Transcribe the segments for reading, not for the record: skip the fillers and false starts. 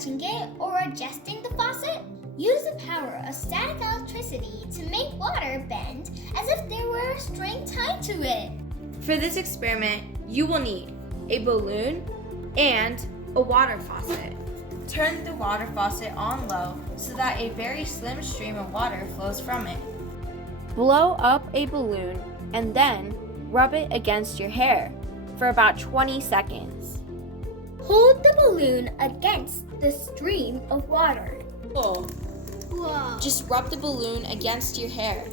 touching it or adjusting the faucet? Use the power of static electricity to make water bend as if there were a string tied to it. For this experiment, you will need a balloon and a water faucet. Turn the water faucet on low so that a very slim stream of water flows from it. Blow up a balloon and then rub it against your hair for about 20 seconds. Hold the balloon against the stream of water. Cool. Whoa. Just rub the balloon against your hair.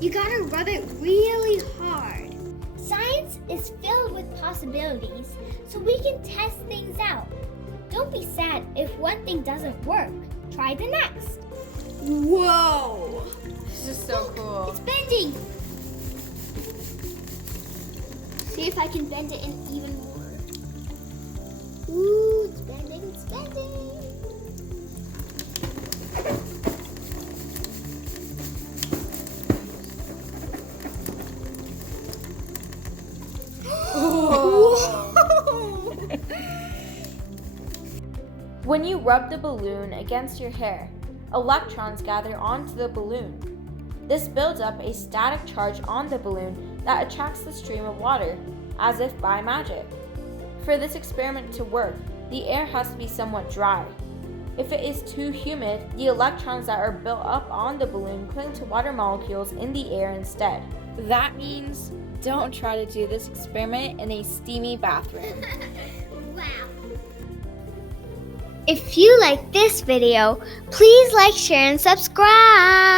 You gotta rub it really hard. Science is filled with possibilities, so we can test things out. Don't be sad if one thing doesn't work. Try the next. Whoa! This is so cool. It's bending. See if I can bend it in even more. Ooh, it's bending, it's bending. When you rub the balloon against your hair, electrons gather onto the balloon. This builds up a static charge on the balloon that attracts the stream of water, as if by magic. For this experiment to work, the air has to be somewhat dry. If it is too humid, the electrons that are built up on the balloon cling to water molecules in the air instead. That means don't try to do this experiment in a steamy bathroom. Wow. If you like this video, please like, share, and subscribe.